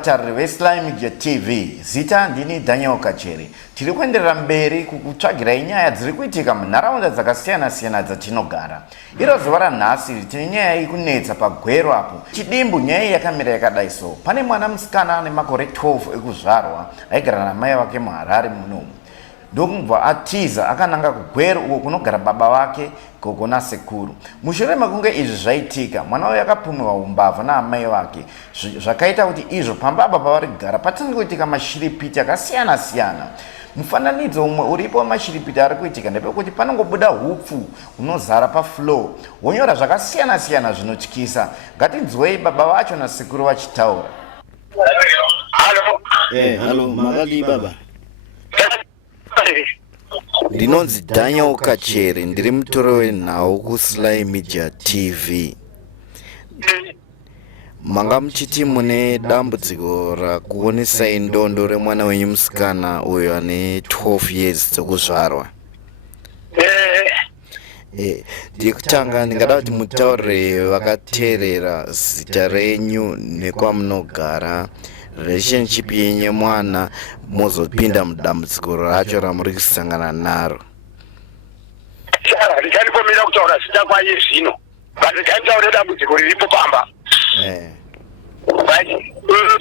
vatariri veSly Media TV, zita ndini Daniel Kacheri. Tiri kuenderera mberi kukutsvagirai nyaya dziri kuitika munharaunda dzakasiyana-siyana dzatinogara. Iro zuva ranhasi tine nyaya ikunetsa pagwero apo. Chidimbu nyaya yakamira yakadai so. Pane mwana musikana ane makore 12 ekuzvarwa aigara namai vake muHarare munomu. Ndokubva atiza akananga kugwero uko kunogara baba vake gogo nasekuru. Mushure mekunge izvi zvaitika, mwana uyu akapumiwa umbavha naamai vake. Zvakaita kuti izvo pamba apa pavari kugara patange kuitika mashiripiti akasiyana-siyana. Mufananidzo umwe uripo wamashiripiti ari kuitika ndepekuti panongobuda hupfu hunozara pafloor honyora zvakasiyana-siyana zvinotyisa. Ngatinzwei baba vacho nasekuru vachitaura. Halo, makadii baba? Ndinonzi Daniel Kacheri, ndiri mutoro wenhau kuSly Media TV. Manga muchiti mune dambudziko rakuonesai ndondo remwana wenyu musikana uyo ane 12 years dzokuzvarwa. Ndikutanga ndingada kuti mutaurire vakateerera zita renyu nekwamunogara, relationship yenye mwana, mozopinda mudambudziko racho ramuri kusangana naro. Ndichanikomira kutaura zita kwaye zvino, but ndichanitaura dambudziko riripo pamba.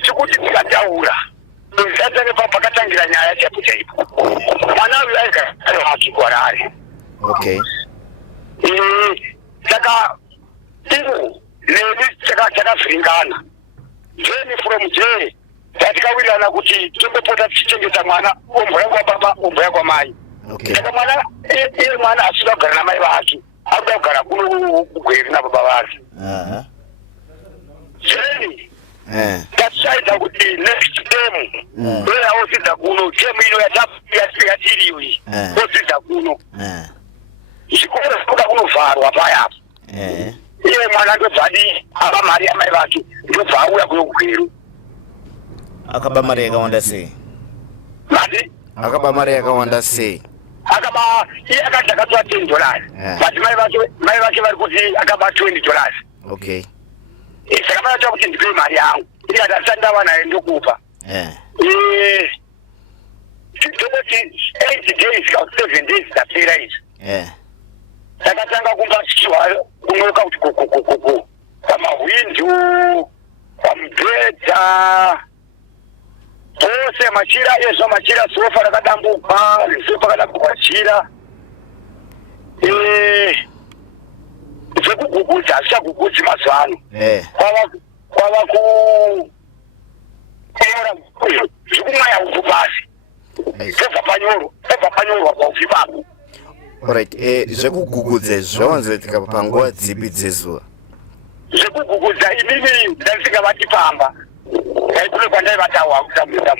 Tikuti tikataura zvichatange pakatangira nyaya chaipo chaipo. Mwana uyu aigara wake kuHarare. Okay. Saka ingu neni takavhiringana. Jeni from J tatikawirirana kuti tombopota tichichengeta mwana ombwa yangu baba ombwa yangu mai. Okay. Saka mwana iye mwana asida kugara namai vake, akuda kugara kuno kugweri nababa vake. Jeni tachichaita kuti next term uya odzidza kuno, term ino yatiriwi odzidza kuno. Chikoro chikuda kunovharwa payapo. Iye mwana ndobva aba mari yamai vake ndobva auya kuno kugweru. Akaba mari yakawanda sei? Mati? Akaba mari yakawanda sei? Akaba iye akati akatoa $10. But mai vake vari kuti akaba $20. Okay. Saka vanaita kuti ndipe mari yangu. Iye atasati ndava naye ndokupa. Tokoti 8 days ka 7 days dzapera izvi. Takatanga kumbatsiwa kumweka kuti kokokokoko pamahwindo pamubhedha pose machira ezvo, machira sofa rakadambuka, sofa rakadambuka chira. Zvekugugudza hazvichagugudzi mazuva ano. Kwava zvekumwaya ubvu pasi. Zvobva panyorwa paubvi papo. Alright, zvekugugudza zvawanzoitika panguva dzipi dzezuva? Zvekugugudza inini ndandisingavati pamba. Kune kwandaivatawa kutambudza.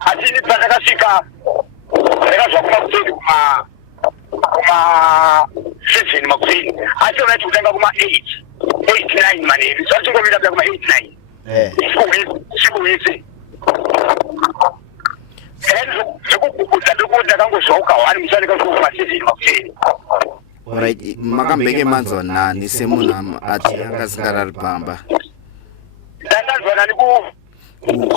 Asi ini pandakasvika ndakazva kumakutoni kuma 7 makuteni. Asi unaiti kutanga kuma 8, 9 manheru. Saka tingomira kuda kuma 8, 9. Sikuwise. Zvekugugudza ndoko ndakangozvauka wani musana ndakasvika kuma 7 makuteni. Alright, makambenge manzwa nani semunhu ati akasingarari pamba? Ndandanzwa nani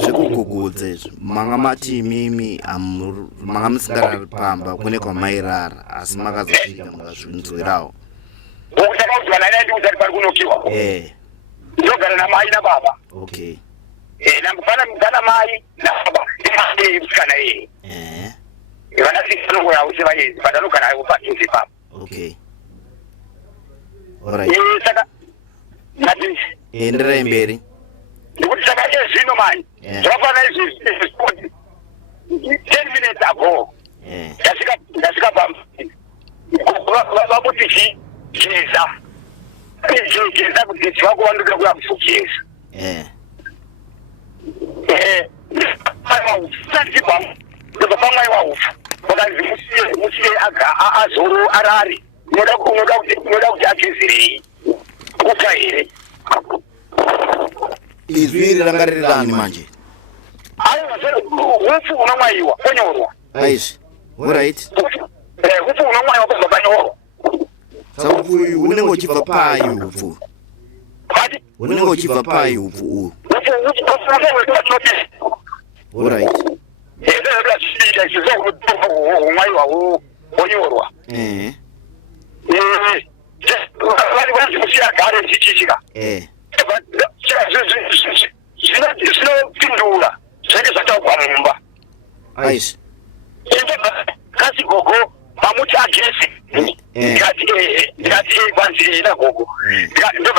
zvekugugudza izvo manga mati imimi manga musingarari pamba kune kwamairara asi makazosvika mukazvinzwirawo. Ndakaudzwa nani andiudza pari kunokiwa. Ndogara namai nababa. Okay. Ndana mai nababa imai musikana iye. Vana sinongo yavo sevaenzi but anogara avo padhuze papa. Okay. Alright. Saka nati enderai mberi. Ndikuti saka zvino mani zvakafanana izvi 10 minutes ago ndasvika vakuti chiza kuti chivakuvandukira kuya kufukisa ndobva pamwai waupfu vakanzi musiye azoro arari unoda kuti agezerei kuta here. Izvi iri ranga riri rani manje? Hupfu unomwaiwa konyorwa. Aizvi, alright. Hupfu unomwaiwa kubva panyorwa. Saka upfu uyu unenge uchibva pai upfu? Kati? Unenge uchibva pai upfu uyu? Hupfu All right. Nice. Kasi gogo pamuti agesi ngati kwanzi ina gogo ndo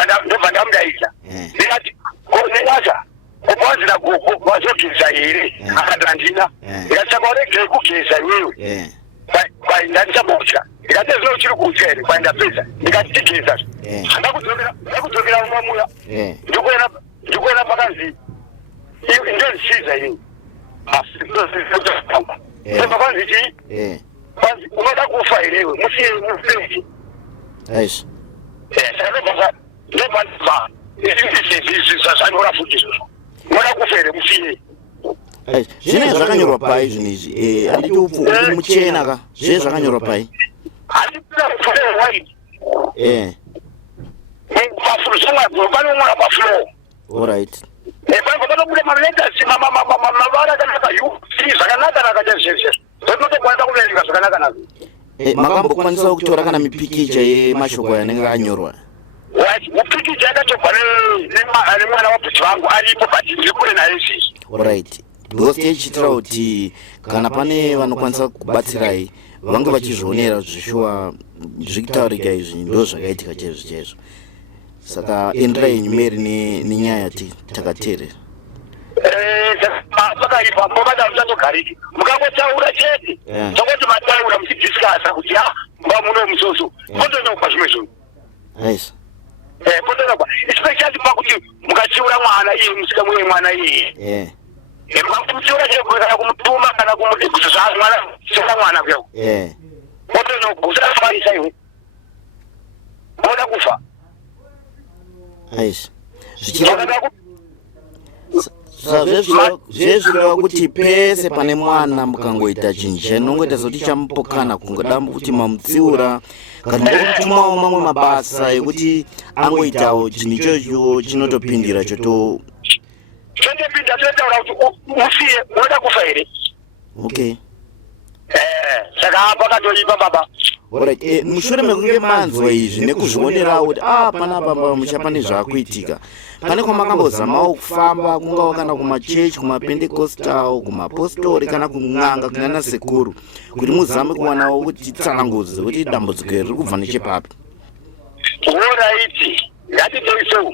ndamdaisa ngati konelaza kwanzi na gogo kwazokisa ire akadandina ngati kwarekhe kugeza wewe kwa ndani sabocha ngati zino chiri kujeri kwa ndapeza ngati tigeza ndakudzokera umamula ndikuona pakanzi ndio nsiza yini Sema kwanza hichi? Kwanza unataka kufa ilewe, msi. Nice. Sasa ndio sasa ngora futi. Ngora kufere msi. Zvine zvakanyorwa pai zvinizvi anditi upfu uri muchena ka zvine zvakanyorwa pai Andipira kufere white. Pafulo sanga ngopano ngora pafulo. All right. Bana kule mamleta si mabara kana kayu si sakanaka nakajesheshe totote kwenda kulenga sakanaka nazo makambokwanisa kutora kana mipikicha yemashoko yanenge anyorwa mupikicha yakachobva nemwana wabhuti vangu aripo but ndiri kure naye sisi. All right. Because tichitira kuti kana pane vanokwanisa kubatsirai vange vachizvionera zvishuwa zvikutaurika izvi ndo zvakaitika chaizvo saka enderai nyumeri nenyaya takateerera. Pakaipa mbobada mchazogariki mukangotaura chete chakoti mataura muchidhiskasa kuti muno musoso potonokwa zvimwe zvinhu. Nice. Potonokwa especially pakuti mukachiura mwana iye musika mwe mwana iye mukamuchiura chete kana kumutuma kana kumudekusa mwana sika mwana kwao potonokwa usafarisa iwe moda kufa. Nice. Zvezvireva kuti pese pane mwana mukangoita chinhu chinongoita sekuti chamupokana kungoda kuti mamutsiura kana ngokutumawo mamwe mabasa ekuti angoitawo chinhu ichocho chinotopindira chotopinda chotaura kuti usiye unoda kufa here. Okay. Saka apa katoipa baba. Alright. Mushure mekunge manzwa izvi nekuzvionerawo kuti panapa muchapane zvakuitika pane kwamakambozamawo kufamba kungawa kana kumachechi kumapendekostal kumapostori kana kun'anga kunana sekuru kuti muzame kuwanawo kuti tsanangudzo kuti dambudziko riri kubva nechepapi. Alright. Ngatitei so.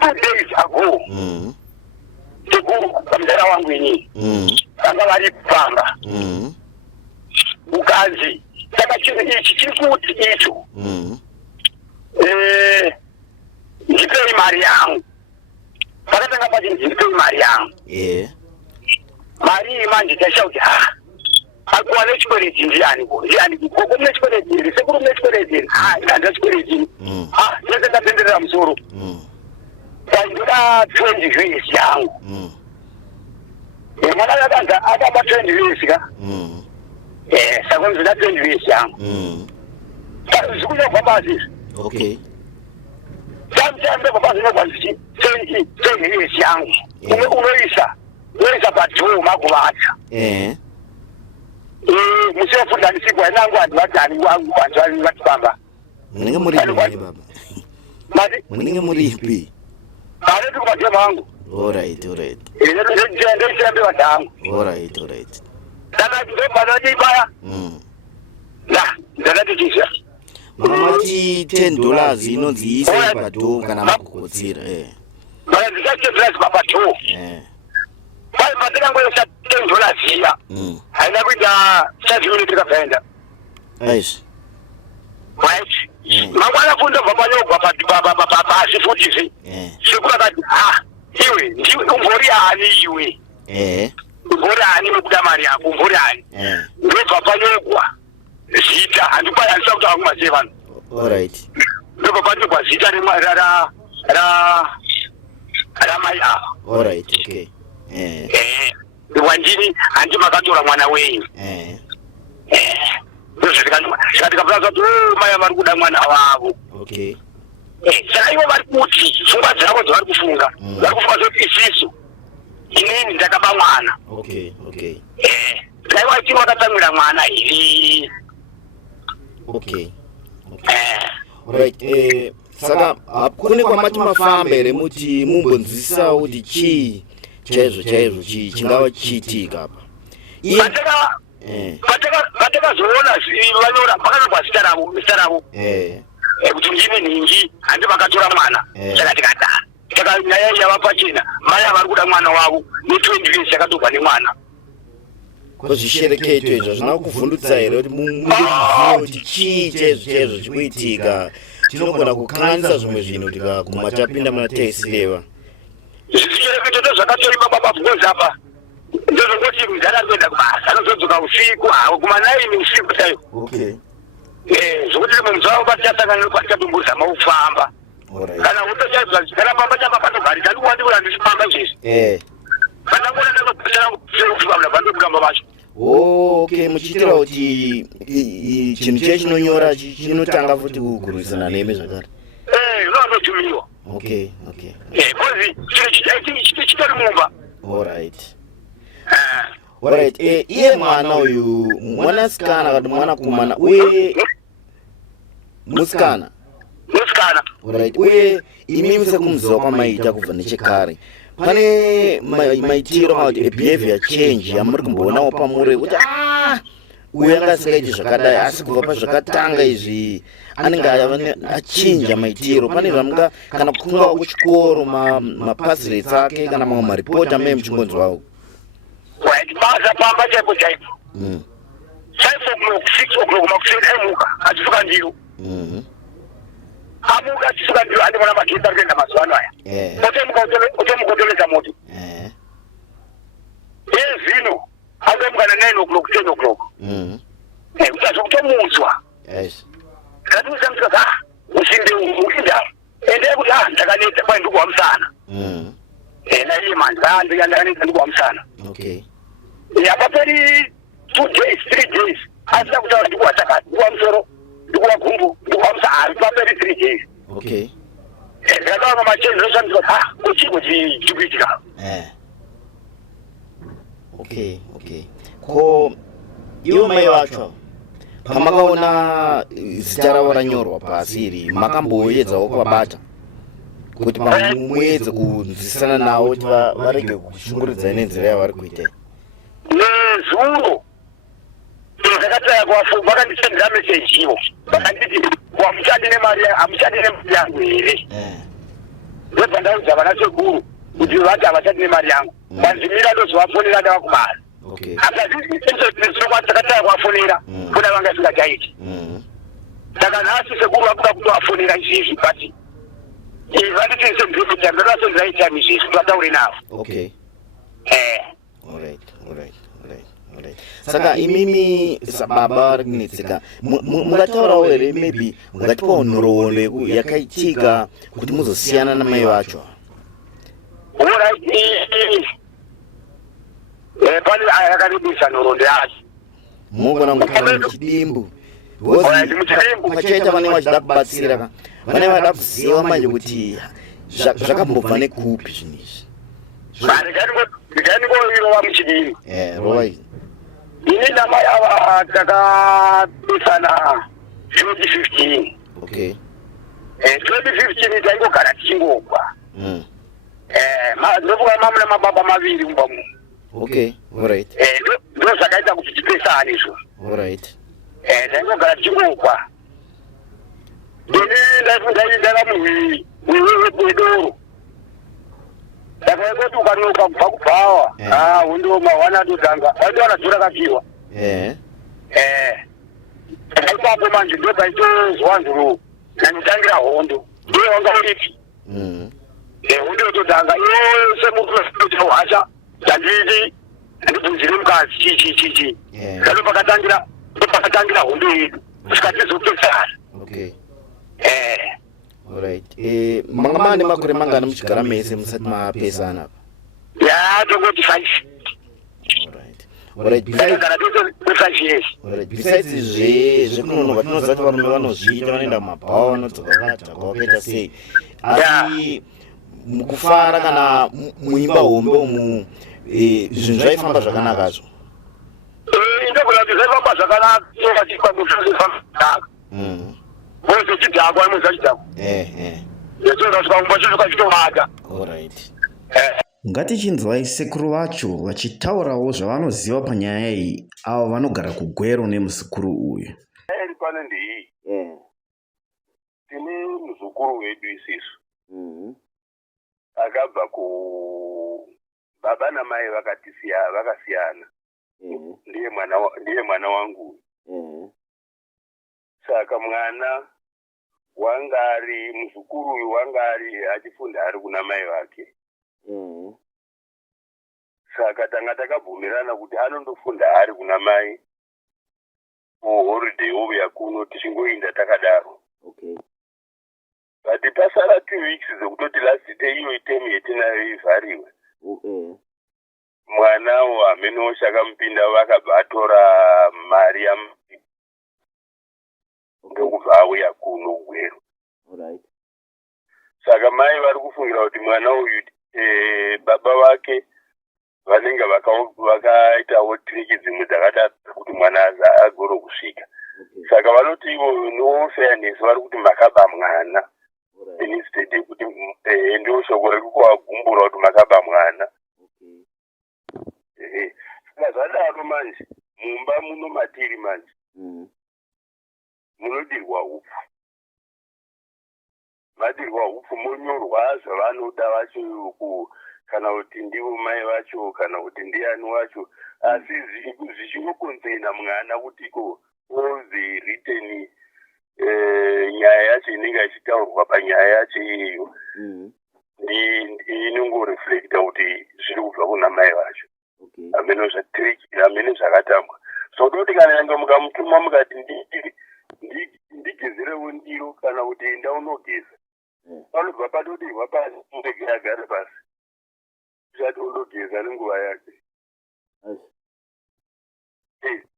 2 days ago. Sekuru kamdara wangu ini. Kanga vari pamba. Ukazi saka chinhu ichi chiri kuti icho ndipei mari yangu pakatanga pati ndipei mari yangu mari iyi manje tashauti akuwa nechikwereti ndiani koko mune chikwereti iri sekuru mune chikwereti iri ndanda chikwereti ndese ndatenderera musoro ndinoda 20 vs yangu mwana akaba 20 vs ka saka mzina 20 vs yangu zikunyobva basi. Okay. Sometimes baba zvinogwanisi 20 vs yangu unoisa padhoo makuvata musefunda ndisigwa nangu andivadhani wangu vanzvani vatibamba munenge muri ipi baba munenge muri ipi areti kumadhema wangu. All right. Ndoisirambe vadhangu. All right. Ndakati ndobva ndakati tisha mamati $10 inonzi ise padhoo kana makukotsira mana ndisachezera zipapadhoo pai matinangoisa $10 iya haina kuita 5 minutes kapenda. Nice. Right. Mangwana fundo vamanyogwa pasi futi sikakati iwe ndiwe umbori ani iwe umbori ani wekuda mari yako umbori ani ndobva panyogwa zita handikwayanisa kuti akumazee vanhu. Alright. Ndobva panyogwa zita ramai ava. Alright. Okay. Wandini handi makatora mwana wenyu zvikati kapera kuti maya vari kuda mwana wavo. Okay. saka ivo vari kuti pfungwa dzavo dzavari kufunga vari kufunga zoti isisu inini ndakaba mwana okay daiwa chii wakatsamwira mwana iri okay right saka kune kwamati mafamba here muti mumbonzivisawo kuti chii chaizvo chingava chiitika apa vatakazoona vanyora pakanyorwa zita ravo kuti ndimi nhingi handi vakatora mwana saka tikadara nyaya yava pachena mai avari kuda mwana wavo ne20 years yakatobva nemwana kozvishereketo izvo zvina kuvhundutsa here kuti muziva kuti chii chaizvo chikuitika tinogona kukanisa zvimwe zvinhu tikaguma tapinda muna taisileva zvichereketo ndozvakatorima baba bvunzi apa ndozvongoti mudhara arikuenda kubasa anozodzoka usiku kuma9 usiku chaivo zvokuti rimwe mudzavo patichasangana nepatikatomboza maufamba kana utochaizwa chikarambamba chamba patogari ndikuwandikura ndichifamba izvezvi pandangona ndakopesera kufamba pandokutamba vacho okay muchiitira kuti chinhu chee chinonyora chinotanga futi kugurwisana nemi zvakare unoanotumiwa okay kozi chinhu chitori mumba alright iye mwana uyu mwanasikana kana mwana kumana uye musikana alright uye imimi sekumuziva kwamaita kubva nechekare pane maitiro kana kuti behavior change yamuri kumboonawo pamuri kuti uyu anga asingaiti zvakadai asi kubva pazvakatanga izvi anenge achinja maitiro pane zvamunga kana kukungawo kuchikoro mapasirates ake kana mamwe maripoti amene muchingonzwawo basa pamba chaipo 5 o'clock 6 o'clock makuseni aimuka achisuka ndiro amuka achisuka ndiro andimona magezi ari kuenda mazuva ano aya otomukotoledza moto zvino angomuka na9 o'clock 10 o'clock kuti azvokutomudzwa katimusamutika usinde uinda endei kuti ndakaneta kwai ndikuwa musana naiye manje ndakaneta ndikuwa musana yapaperi 2 days 3 days asina kutaura ndikuwa chakati ndikuwa musoro ndikuwa gumbu ndikuwa musana paperi 3 days ndakavaga machenzi zoshandiswa kuchiko chikuitika ko iwo mai vacho pamakaona zita ravo ranyorwa pasi iri makamboedzawo kuvabata kuti muedze kunzwisisana navo kuti varege kushunguridza nenzira yavari kuita nezuro zvakataya kuvafumba vakandisendera meseji ivo vakanditi wamuchadi nemari hamuchadi nemari yangu here ndobva ndaudza vana sekuru kuti vati havachadi nemari yangu vanzimira ndozovafonera ndavakubara akazvinokwa dzakataya kuvafonera kuna vanga singachaiti saka nhasi sekuru vakuda kutovafonera izvizvi but vanditi sendiriita ndodasendera itime izvizvi vataure navo saka imimi sababa vari kunetseka mungataurawo here maybe mungatipawo nhoroondo yakaitika kuti muzosiyana namai vacho pane ayakaribisa nhoroondo yacho mugona kugara muchidimbu pachaita vanenge vachida kubatsira vanenge vada kuziva manje kuti zvakambobva nekupi zvinhu izvi ndikaningoirova muchidimbu rova izvi ini namai ava takapesana 2015 2015 taingogara tichingogwa ndofunga mamuna mababa maviri mumba muno ndo zvakaita kuti tipesane izvo taingogara tichingogwa ini ndava muhwi wedoro ndakaekoti ukanoka kubva kubhawa undoma wanatotanga wandowana dzura kapiwa ipapo manje ndobaitozwa nzuru nanitangira hondo ndiye wanga uripi hondo yototanga semuruhasha danditi ndibvunzire mukadzi chichichichi kano pakatangira hondo yedu kusvikatizopesana manga mane makore mangani muchigara mese musati mapesana ya tongoti 5 Alright, takagara tose kwefashieshi. besides zvekunonoka tinozati varume vanozviita vanoenda mumabhawa vanodzoka vakadhaka wakaita sei, asi mukufara kana muimba hombe umu zvinhu zvaifamba zvakanakazvo. Ndogona kuti zvaifamba zvakanaka chikwamusazvaifamba mose chidhakwa imwe zachidhakwa yesozvasvika chosvika chitomata. Alright. Ngatichinzwai sekuru vacho vachitaurawo zvavanoziva panyaya iyi, avo vanogara kugwero nemusikuru uyu. Iri pano ndeiyi, tine muzukuru wedu isisu akabva baba namai vakasiyana, ndiye mwana wangu. Saka mwana wangari muzukuru uyu wangari achifunda ari kuna mai vake. Saka tanga takabvumirana kuti anondofunda ari kuna mai muholiday uya kuno tichingoinda takadaro. But pasara 2 weeks dzekutoti last day iyo itemu yetinayo ivhariwe, mwana hamene oshakamupinda vakabva atora mari ndokubva auya kuno gwero. Saka mai vari kufungira kuti mwana uyu baba vake vanenge vakaitawo triki dzimwe dzakata kuti mwana agoro kusvika. Saka vanoti ivo no fairness vari kuti makaba mwana instead yekuti ndio shoko rekukuvagumbura kuti makaba mwana. Saka zvadaro manje mumba muno matiri manje munodirwa upfu, madirwa upfu monyorwa zvavanoda vacho, kana kuti ndivo mai vacho kana kuti ndiani wacho, asi zvichinokonzena mwana kutiko all the written nyaya yacho inenge ichitaurwa panyaya yacho iyoyo inongoreflecta kuti zviri kubva kuna mai vacho amene zvakatambwa. So doti kana yange mukamutuma mukati ndigezerewo ndiro kana kuti enda unogeza, panobva patodirwa pasi ndege agare pasi zvisati undogeza nenguva yake.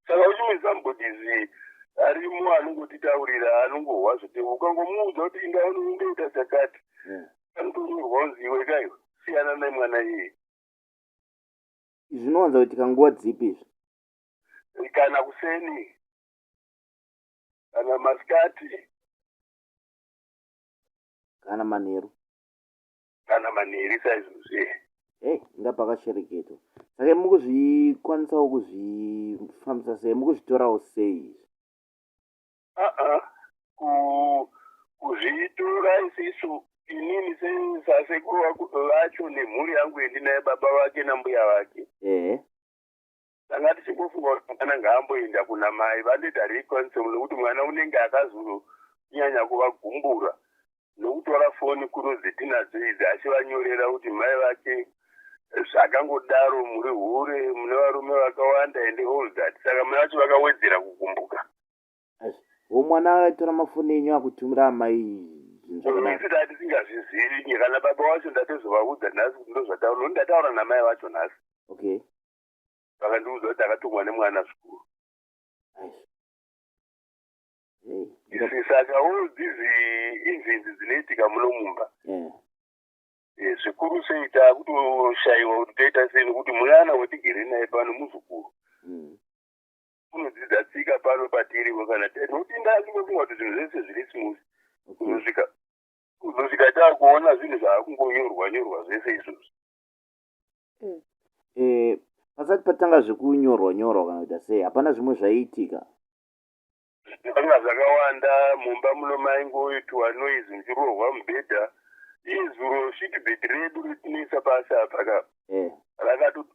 Saka uchimisa mbodizi arimo anongotitaurira, anongohwa zvoti ukangomuudza kuti inda unongoita chakati anotonyorwa unzi iwe kaiwa siyana nemwana iye. Zvinowanza kuitika nguva dzipi izvi? Kana kuseni kana masikati kana manheru saizvozve. Inga pakashereketwa. Saka mukuzvikwanisawo kuzvifambisa sei, mukuzvitorawo sei? Kuzvitora isisu inini sasekuru vacho nemhuri yangu yendinaye baba vake nambuya vake, tanga tichingofunga kuti mwana ngaamboenda kuna mai vandoita reconcile nokuti mwana unenge akazonyanya kuvagumbura nokutora foni kuno dzetinadzo idzi achivanyorera kuti mai vake zvakangodaro muri hure mune varume vakawanda ende all that. Saka mai vacho vakawedzera kugumbuka. Mwana aitora mafoni enyu akutumira mai zvakanaka tisingazvizivi, kana baba vacho ndatozovaudza nhasi kuti ndozvataura, ndataura namai vacho nhasi. Vakandiudza kuti akatumwa nemwana zvikuru. Saka all these incidents dzinoitika muno mumba zvikuru sei taakutoshayiwa kuti toita sei, nekuti mwana watigere naye pano muzukuru unodzidza tsika pano patiriwo kana nokuti ndakungofunga kuti zvinhu zvese zviri smooth, kuzosvika taakuona zvinhu zvaakungonyorwa zvese izvozvo. Pasati patanga zvekunyorwa kana kuita sei, hapana zvimwe zvaiitika? Zvanga zvakawanda mumba muno maingoitwa noizi muchirohwa mubhedha. Izuro shitibhedhi redu ritinoisa pasi apa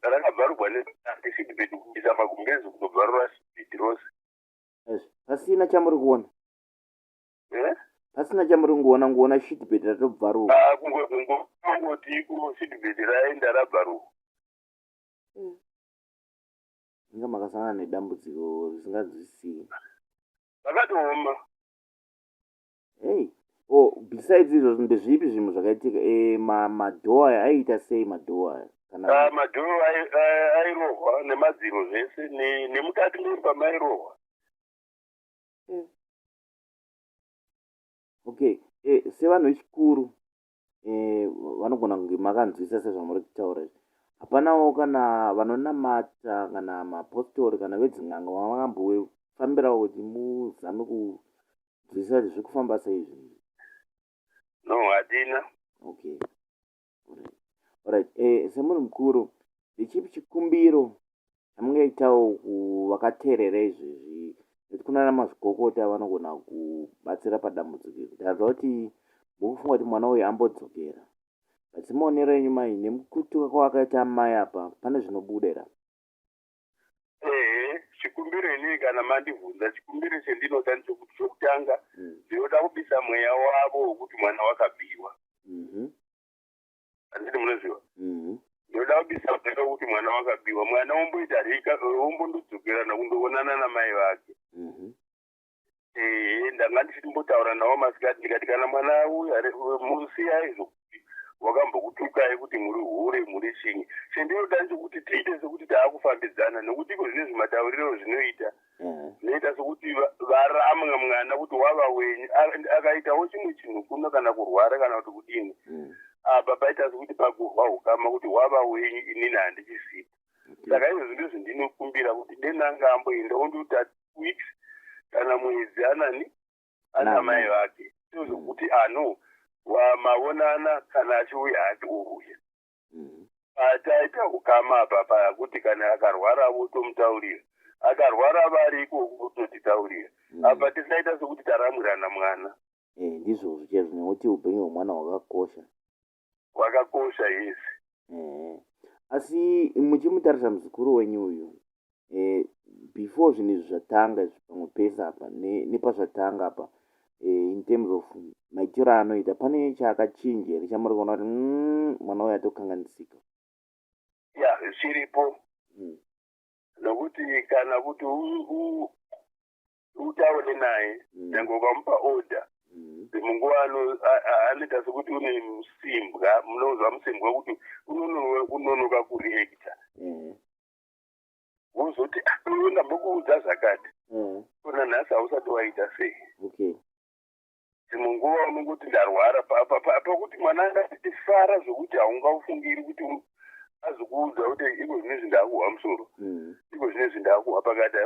rakabvarurwa neshitibhedhi kuisa magumbezi kunobvarura shitibhedhi rose. Pasina chamuri kuona? Pasina chamuri kuona shitibhedhi ratobvarurwa? Kungoti shitibhedhi raenda rabvarurwa. Inga makasangana nedambudziko risinganzwisisi. Vakatooma. Besides izvozvo ndezvipi zvinhu zvakaitika? Madhoa aiita sei madhoa? kana madhoo airohwa nemadziro zvese nemukati memba mairohwa. okay. Sevanhu vechikuru vanogona kunge makanzwisa sezvamuri kutaura izvi. Hapanawo kana vanonamata kana mapostori kana vedzin'anga vamambofambirawo kuti muzame kunzwisa kuti zviri kufamba sei zvinhu? No, hatina. Okay. Alright. Semunhu mukuru, ndechipi chikumbiro chamungaitawo kuvakateerera izvezvi? Nekuti kuna mazvikokota vanogona kubatsira padambudziko iri. Ndaziva kuti mukufunga kuti mwana uyu ambodzokera. Maonero enyu mai, nemukutuka kwawakaita mai apa, pane zvinobuda here? Chikumbiro ini kana mandibvunza, chikumbiro chendinoda ndechekuti chokutanga ndinoda kubisa mweya wavo wekuti mwana wakabiwa. Handiti munoziva? Ndinoda kubisa mweya wekuti mwana wakabiwa. Mwana womboita rika, wombondodzokera nekundoonana namai vake. Ndanga ndichimbotaura nawo masikati ndikati kana mwana uyu musiyai zvokuti wakambokutukai kuti muri hure muri chinyi. Chendinoda ndechekuti tiite sekuti taakufambidzana, nekuti iko zvine zvimatauriro zvinoita zvinoita sekuti varamwa mwana kuti wava wenyu, akaitawo chimwe chinhu kuno kana kurwara kana kuti kudini, apa paita sekuti pakurwa ukama kuti wava wenyu, inini handichisii. Saka izvo zvinhu zvindinokumbira kuti denanga amboendawo ndiuta weeks kana mwedzi ana mai vake, zvokuti wamaonana kana achiuya atiuya. Taita ukama apa pakuti kana akarwara votomutaurira, akarwara variko vototitaurira. Apa tisaita sekuti taramwirana mwana. Ndizvo zvichezvo, nekuti upenyu hwemwana hwakakosha. Hwakakosha, yes. Asi muchimutarisa muzukuru wenyu uyu, before zvinhu izvi zvatanga pamwe pese apa nepazvatanga apa, in terms of maitiro anoita, pane chaakachinja here chamuri kuona kuti mwana uyu atokanganisika? Chiripo. Nokuti kana kuti utaure naye nyange ukamupa order, munguva anoita sekuti une musimbwa, munozwa musimbwa kuti unonoka kureacta. Wozoti ndambokuudza zvakati, kuna nhasi hausati waita sei. Munguva unongoti ndarwara pakuti mwana angati fara zvokuti haungafungiri kuti azokuudza kuti iko zvine zvindakuhwa musoro, iko zvine zvindakuhwa pakati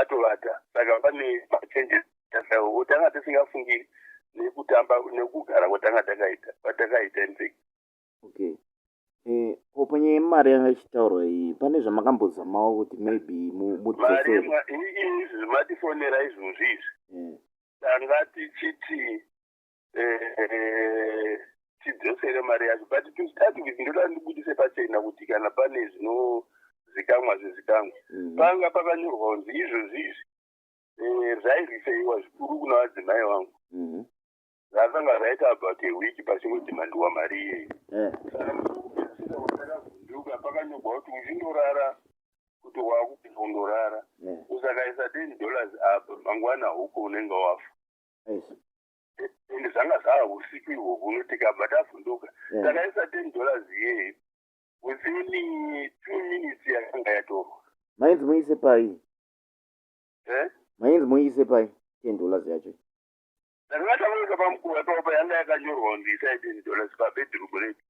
atovata. Saka pane machenjes otanga tisingafungiri nekutamba nekugara kwatanga takaita nzeki. Panyaya yemari yanga ichitaurwa iyi, pane zvamakambozamawo kuti maybe mudzosere? Mari zvimatifonera izvozvo izvi tanga tichiti tidzosere mari yacho, but ndoda ndibudise pachena kuti kana pane zvinozikamwa zvezikamwa panga pakanyorwa kunzi izvozvi izvi zvairifeiwa zvikuru kuna vadzimai vangu, zvakanga zvaita about a week pachingodimandiwa mari iyeyi. Takavhunduka, pakanyorwa kuti uchindorara kuti wakundorara usakaisa $10 apa mangwana huko unenge wafa. Ende zvanga zvava usiku ihwohwo unotikabva tavhunduka takaisa $10 iyeyi, within 2 minutes yakanga yatorwa. Mainzi muise pai? Mainzi muise pai $10 yacho? Ndakanga tamuika pamukova papo yanga yakanyorwa kunzi isai $10 pabedroom redu.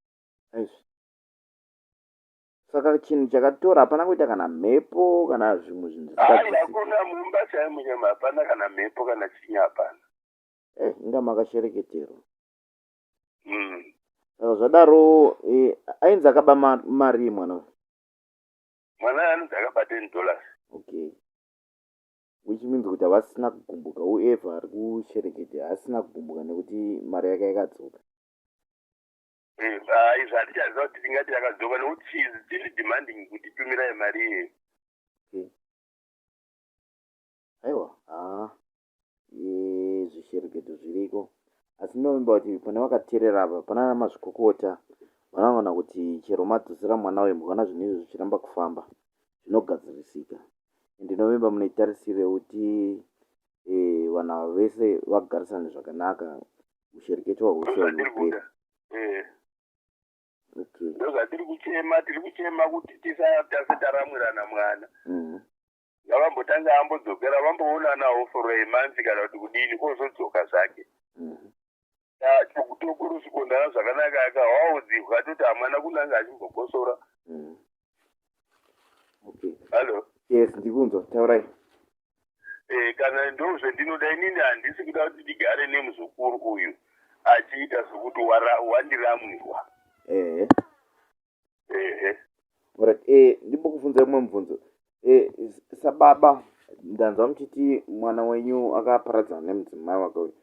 Saka chinhu chakatora hapana kuita kana mhepo kana zvimwe zvinhu? Hakuna mumba chaimunyama, hapana kana mhepo kana chinyi, hapana. Inga makashereketerwa. Zvadaro ainzi akaba mari mwana uyu? Mwana anonzi akaba $10. Which means kuti havasina kugumbuka, ueva ari kushereketa haasina kugumbuka nekuti mari yake yakadzoka. Izvi hatichaziva kuti tingati yakadzoka nekuti tiri demanding kuti tumirai mari iyeyi. Aiwa, zvishereketo zviriko. Asi ndinovimba kuti pane vakateerera apa pana mazvikokota vanaona kuti chero madzosera mwana uyu mukaona zvinhu izvi zvichiramba kufamba zvinogadzirisika. Ndinovimba munoitarisire kuti vanhu ava vese vagarisane zvakanaka, mushereketo wahusha unopera. Okay. ndozvatiri kuchema kuti tisataramwirana mwana. Ngavambotanga ambodzokera vamboonanawo for a month kana kuti kudini kozodzoka zvake. Chokutokurusukondana zvakanaka akawaudzirwa toti hamwana kunanga achimbokosora. Okay. Hello. Yes, ndikunzwa, taurai. Kana ndozve ndinoda inini handisi kuda kuti ndigare nemuzukuru uyu achiita sokuti wandiramwirwa. Alright, ndimbokufunza umwe mubvunzo. Sababa, ndanzwa muchiti mwana wenyu akaparadzana nemudzimai wake uyu.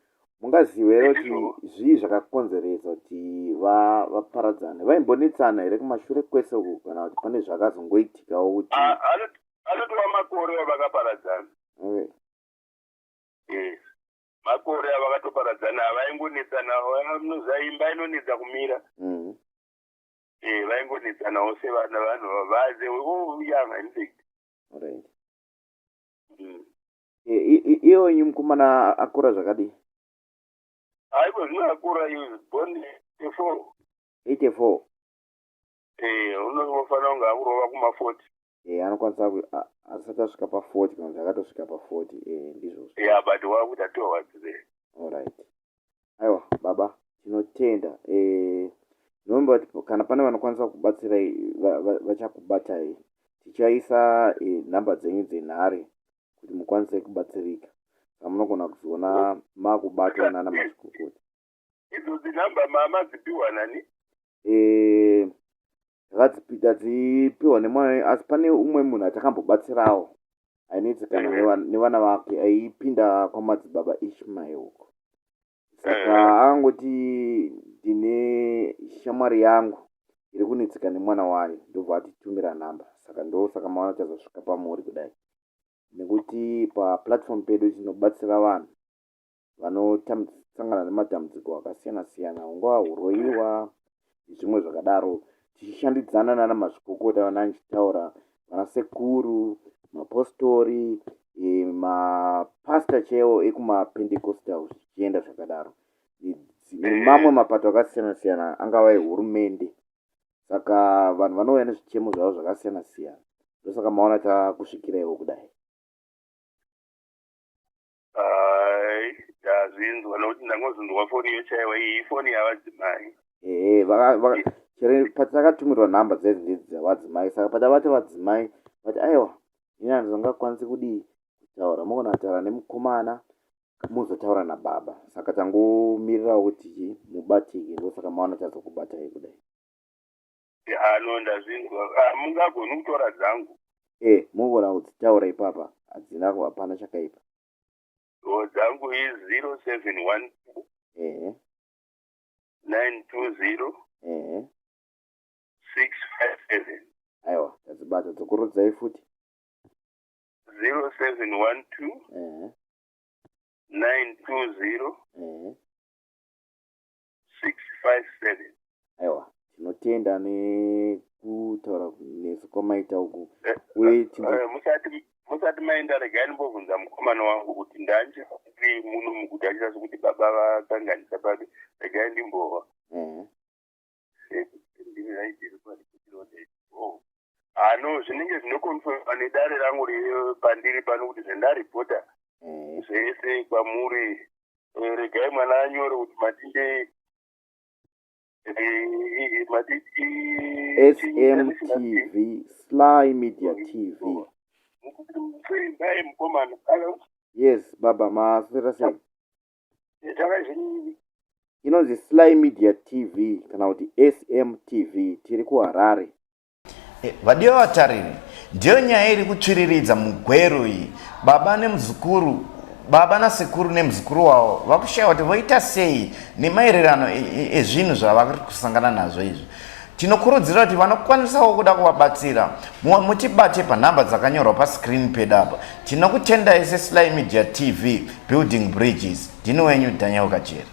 Mungaziva here kuti zvii zvakakonzeresa kuti vaparadzane? Vaimbonetsana here kumashure kwese uku kana kuti pane zvakazongoitikawo kuti anotova makore avakaparadzana. Yes. Makore avakatoparadzana avaingonetsana imba inonetsa kumira. Vaingonetsanawo sevana vanhu vaze young in fact. Alright. Iye wenyu mukomana akura zvakadii? Aivo zvino akura, he was born 84. 84. Unofanira kunge akurova kuma-40. Anokwanisa asati asvika pa-40 kana kuti akatosvika pa-40. Ndizvo. But wakuti atohwadzire. Alright. Aiwa, baba, tinotenda. Nomba kuti kana pane vanokwanisa kubatsirai vachakubatai, tichaisa nhamba dzenyu dzenhare kuti mukwanise kubatsirika. Samunogona kuzoona makubatwa nana mazvikokota. Idzozi nhamba mamadzipiwa nani? Tadzipiwa nemwana, asi pane umwe munhu atakambobatsirawo ainetsekana nevana vake, aipinda kwamadzibaba Ishmael uko. Saka angoti ndine shamwari yangu iri kunetseka nemwana wayo, ndobva atitumira nhamba. Saka ndosaka maona tazosvika pamuri kudai, nekuti paplatform pedu tinobatsira vanhu vanosangana nematambudziko akasiyana siyana, ungava uroyiwa zvimwe zvakadaro, tichishandidzana nana mazvikokota vananchitaura, vanasekuru, mapostori, mapasta chaiwo ekumapendecostal zvichienda zvakadaro, nemamwe mapato akasiyana siyana, angava ehurumende. Saka vanhu vanouya nezvichemo zvavo zvakasiyana siyana, ndosaka maona takusvikiraiwo kudai. Ndazvinzwa nokuti ndangozonzwa foni iyo chaiwa, iyi ifoni yavadzimai. Patakatumirwa nhamba dzedzi ndedzi dzavadzimai, saka patavati vadzimai vati aiwa ini handizongakwanisi kudii kutaura, mogona kutaura nemukomana muzotaura nababa. Saka tangomirirawo kuti mubatike, ndosaka maona tazokubatai kudai. Ndazvinzwa. Mungagoni kutora dzangu? Mugona kudzitaura ipapa, hadzina hapana chakaipa. Dzangu is 0712 920 657. Aiwa, tadzibata, dzokurudzai futi. 0712 920 657. Aiwa, tinotenda nekutaura nesu kwamaita uku. Uye musati maenda regai ndimbobvunza mukomana wangu kuti ndanje muno mukuti achita sokuti baba vakanganisa pake, regai ndimbova. No, zvinenge zvinokonfirmwa nedare rangu pandiri pano kuti zvendaripota zvese kwamuri. Regai mwana anyore kuti matinde SMTV, Sly Media TV. Yes, baba, maswera sei? Inonzi Sly Media TV kana kuti SMTV, tiri kuHarare. Vadiwa vatariri, ndiyo nyaya iri kutsviriridza mugwero iyi. Baba nemuzukuru, baba nasekuru nemuzukuru wavo vakushaya kuti voita sei nemaererano ezvinhu zvavari kusangana nazvo izvi. Tinokurudzira kuti vanokwanisawo kuda kuvabatsira mutibate panhamba dzakanyorwa pascreen pedapa. Tinokutendai seSly Media TV, Building Bridges. Ndini wenyu Daniel Kacheri.